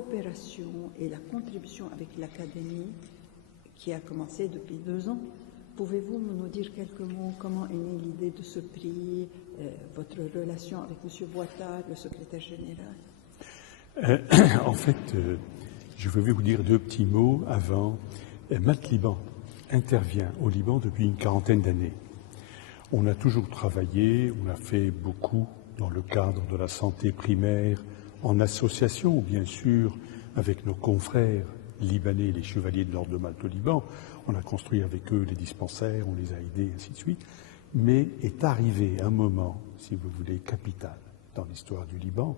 coopération et la contribution avec l'Académie qui a commencé depuis 2 ans. Pouvez-vous nous dire quelques mots, comment est née l'idée de ce prix, votre relation avec M. Boitard, le secrétaire général? En fait, je vais vous dire 2 petits mots avant. Math Liban intervient au Liban depuis une 40aine d'années. On a toujours travaillé, on a fait beaucoup dans le cadre de la santé primaire, en association, bien sûr, avec nos confrères libanais, les chevaliers de l'ordre de Malte au Liban. On a construit avec eux les dispensaires, on les a aidés, ainsi de suite. Mais est arrivé un moment, si vous voulez, capital dans l'histoire du Liban,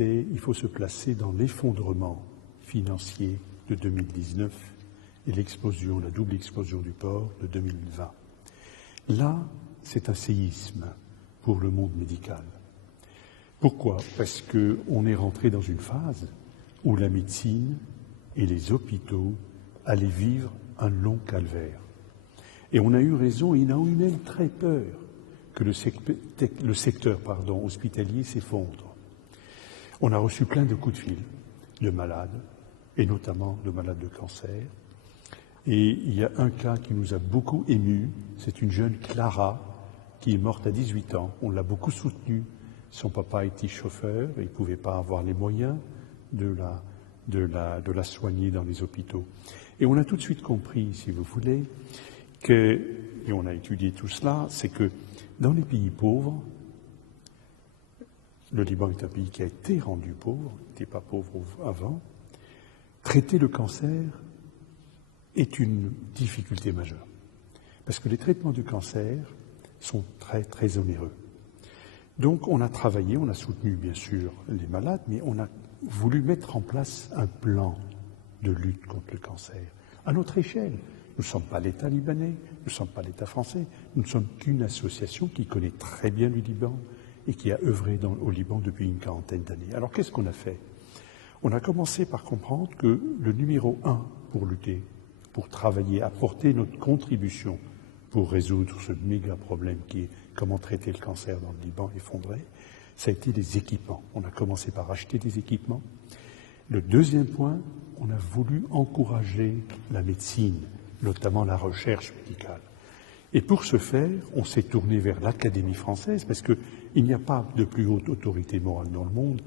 il faut se placer dans l'effondrement financier de 2019 et la double explosion du port de 2020. Là, c'est un séisme pour le monde médical. Pourquoi? Parce qu'on est rentré dans une phase où la médecine et les hôpitaux allaient vivre un long calvaire. Et on a eu raison, et il a eu même très peur que le secteur hospitalier s'effondre. On a reçu plein de coups de fil de malades, et notamment de malades de cancer. Et il y a un cas qui nous a beaucoup émus, c'est une jeune Clara qui est morte à 18 ans. On l'a beaucoup soutenue. Son papa était chauffeur et il ne pouvait pas avoir les moyens de la soigner dans les hôpitaux. Et on a tout de suite compris, si vous voulez, et on a étudié tout cela, c'est que dans les pays pauvres, le Liban est un pays qui a été rendu pauvre, il n'était pas pauvre avant, traiter le cancer est une difficulté majeure. Parce que les traitements du cancer sont très, très onéreux. Donc on a travaillé, on a soutenu bien sûr les malades, mais on a voulu mettre en place un plan de lutte contre le cancer. À notre échelle, nous ne sommes pas l'État libanais, nous ne sommes pas l'État français, nous ne sommes qu'une association qui connaît très bien le Liban et qui a œuvré au Liban depuis une 40aine d'années. Alors qu'est-ce qu'on a fait? On a commencé par comprendre que le numéro 1 pour lutter, pour travailler, apporter notre contribution pour résoudre ce méga problème qui est comment traiter le cancer dans le Liban effondré, ça a été les équipements. On a commencé par acheter des équipements. Le deuxième point, on a voulu encourager la médecine, notamment la recherche médicale. Et pour ce faire, on s'est tourné vers l'Académie française, parce qu'il n'y a pas de plus haute autorité morale dans le monde.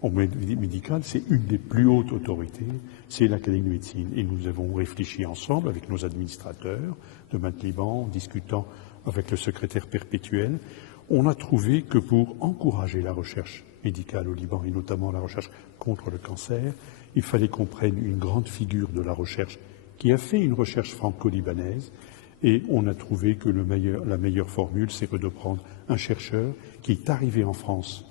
En médical, c'est une des plus hautes autorités, c'est l'Académie de médecine. Et nous avons réfléchi ensemble avec nos administrateurs de Math Liban, en discutant avec le secrétaire perpétuel. On a trouvé que pour encourager la recherche médicale au Liban, et notamment la recherche contre le cancer, il fallait qu'on prenne une grande figure de la recherche qui a fait une recherche franco-libanaise. Et on a trouvé que la meilleure formule, c'est de prendre un chercheur qui est arrivé en France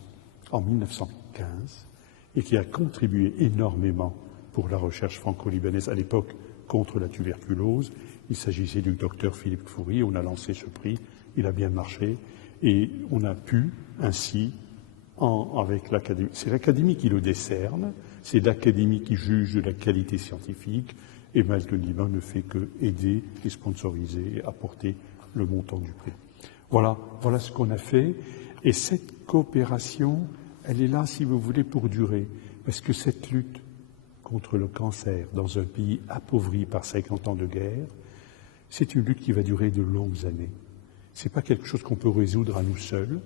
en 1915 et qui a contribué énormément pour la recherche franco-libanaise à l'époque contre la tuberculose. Il s'agissait du docteur Philippe Khoury. On a lancé ce prix, il a bien marché et on a pu ainsi, avec l'Académie, c'est l'Académie qui le décerne, c'est l'Académie qui juge de la qualité scientifique et Malte Liban ne fait que aider et sponsoriser et apporter le montant du prix. Voilà ce qu'on a fait et cette coopération, elle est là, si vous voulez, pour durer. Parce que cette lutte contre le cancer dans un pays appauvri par 50 ans de guerre, c'est une lutte qui va durer de longues années. Ce n'est pas quelque chose qu'on peut résoudre à nous seuls.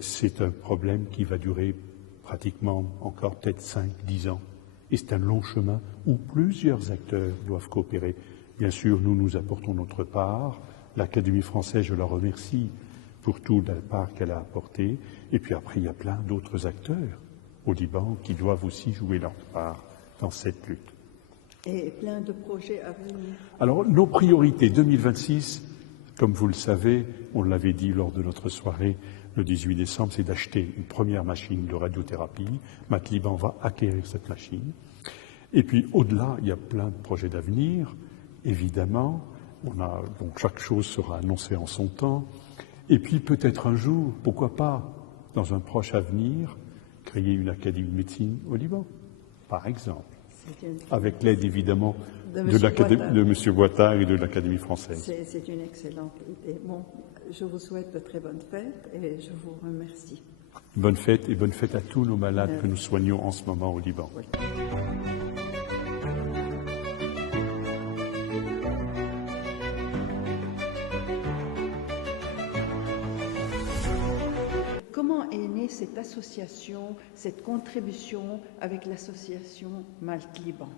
C'est un problème qui va durer pratiquement encore peut-être 5-10 ans. Et c'est un long chemin où plusieurs acteurs doivent coopérer. Bien sûr, nous apportons notre part. L'Académie française, je la remercie pour toute la part qu'elle a apportée. Et puis après, il y a plein d'autres acteurs au Liban qui doivent aussi jouer leur part dans cette lutte. Et plein de projets à venir. Alors, nos priorités 2026, comme vous le savez, on l'avait dit lors de notre soirée le 18 décembre, c'est d'acheter une première machine de radiothérapie. Math Liban va acquérir cette machine. Et puis, au-delà, il y a plein de projets d'avenir, évidemment. Donc, chaque chose sera annoncée en son temps. Et puis, peut-être un jour, pourquoi pas, dans un proche avenir, créer une académie de médecine au Liban, par exemple. Avec l'aide, évidemment, de M. Boitard et de l'Académie française. C'est une excellente idée. Bon, je vous souhaite de très bonnes fêtes et je vous remercie. Bonne fête et bonne fête à tous nos malades que nous soignons en ce moment au Liban. Oui. Comment est née cette association, cette contribution avec l'association Malte-Liban?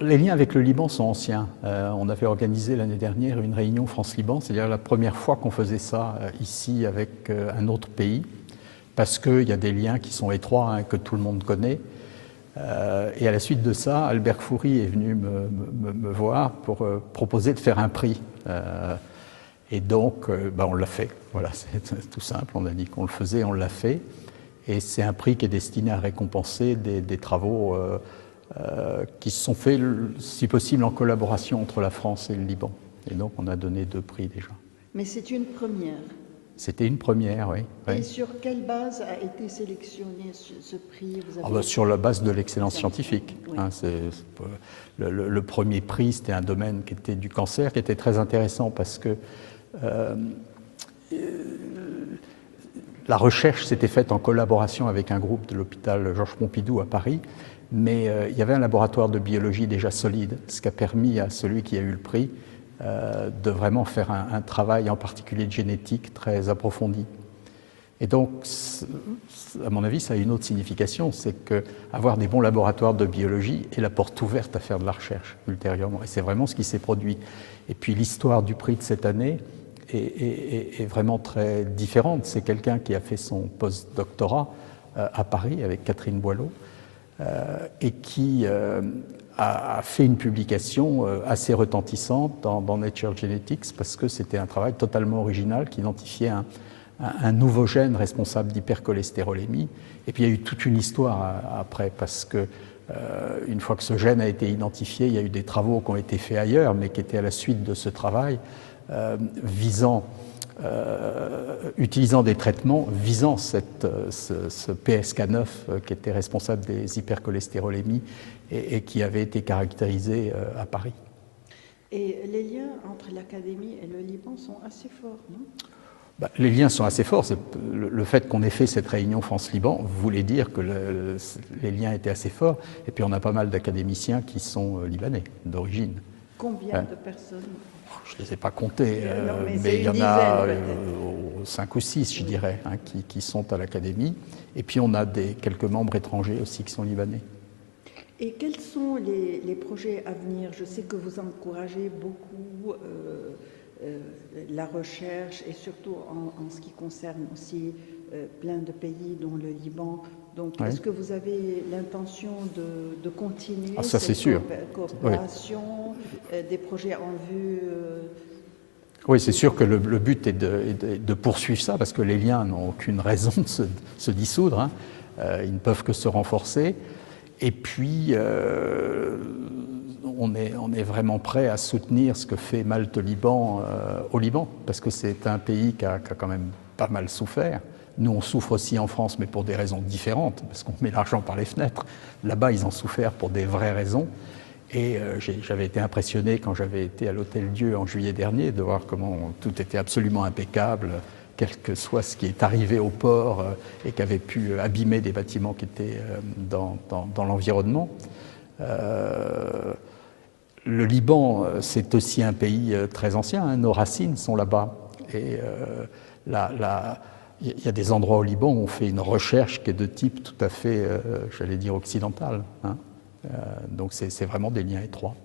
Les liens avec le Liban sont anciens. On avait organisé l'année dernière une réunion France-Liban, c'est-à-dire la première fois qu'on faisait ça ici avec un autre pays, parce qu'il y a des liens qui sont étroits, hein, que tout le monde connaît. Et à la suite de ça, Albert Foury est venu me voir pour proposer de faire un prix. Et donc, on l'a fait. Voilà, c'est tout simple. On a dit qu'on le faisait, on l'a fait. Et c'est un prix qui est destiné à récompenser des travaux qui se sont faits, si possible, en collaboration entre la France et le Liban. Et donc, on a donné 2 prix déjà. Mais c'est une première. C'était une première, oui. Et sur quelle base a été sélectionné ce prix? Vous avez... Sur la base de l'excellence scientifique. Oui. Hein, le premier prix, c'était un domaine qui était du cancer, qui était très intéressant parce que la recherche s'était faite en collaboration avec un groupe de l'hôpital Georges Pompidou à Paris, mais il y avait un laboratoire de biologie déjà solide, ce qui a permis à celui qui a eu le prix de vraiment faire un travail en particulier de génétique très approfondi. Et donc, à mon avis, ça a une autre signification, c'est qu'avoir des bons laboratoires de biologie est la porte ouverte à faire de la recherche ultérieurement. Et c'est vraiment ce qui s'est produit. Et puis l'histoire du prix de cette année est vraiment très différente. C'est quelqu'un qui a fait son post-doctorat à Paris avec Catherine Boileau et qui a fait une publication assez retentissante dans Nature Genetics parce que c'était un travail totalement original qui identifiait un nouveau gène responsable d'hypercholestérolémie. Et puis il y a eu toute une histoire après parce que une fois que ce gène a été identifié, il y a eu des travaux qui ont été faits ailleurs, mais qui étaient à la suite de ce travail utilisant des traitements visant ce PSK9 qui était responsable des hypercholestérolémies et qui avait été caractérisé à Paris. Et les liens entre l'académie et le Liban sont assez forts, non? Les liens sont assez forts. Le fait qu'on ait fait cette réunion France-Liban voulait dire que les liens étaient assez forts. Et puis on a pas mal d'académiciens qui sont libanais d'origine. Combien de personnes? Je ne les ai pas comptés, mais il y en a 5 ou 6, je dirais, hein, qui sont à l'académie. Et puis on a quelques membres étrangers aussi qui sont libanais. Et quels sont les projets à venir? Je sais que vous encouragez beaucoup la recherche et surtout en ce qui concerne aussi plein de pays dont le Liban. Donc, est-ce que vous avez l'intention de continuer cette coopération, des projets en vue? Oui, c'est sûr que le but est de poursuivre ça parce que les liens n'ont aucune raison de se dissoudre. Hein. Ils ne peuvent que se renforcer. Et puis, on est vraiment prêt à soutenir ce que fait Malte-Liban au Liban, parce que c'est un pays qui a quand même pas mal souffert. Nous, on souffre aussi en France, mais pour des raisons différentes, parce qu'on met l'argent par les fenêtres. Là-bas, ils ont souffert pour des vraies raisons. Et j'avais été impressionné quand j'avais été à l'Hôtel-Dieu en juillet dernier, de voir comment tout était absolument impeccable, quel que soit ce qui est arrivé au port et qui avait pu abîmer des bâtiments qui étaient dans l'environnement. Le Liban, c'est aussi un pays très ancien, hein, nos racines sont là-bas. Et il y a des endroits au Liban où on fait une recherche qui est de type tout à fait, j'allais dire, occidental. Hein. Donc c'est vraiment des liens étroits.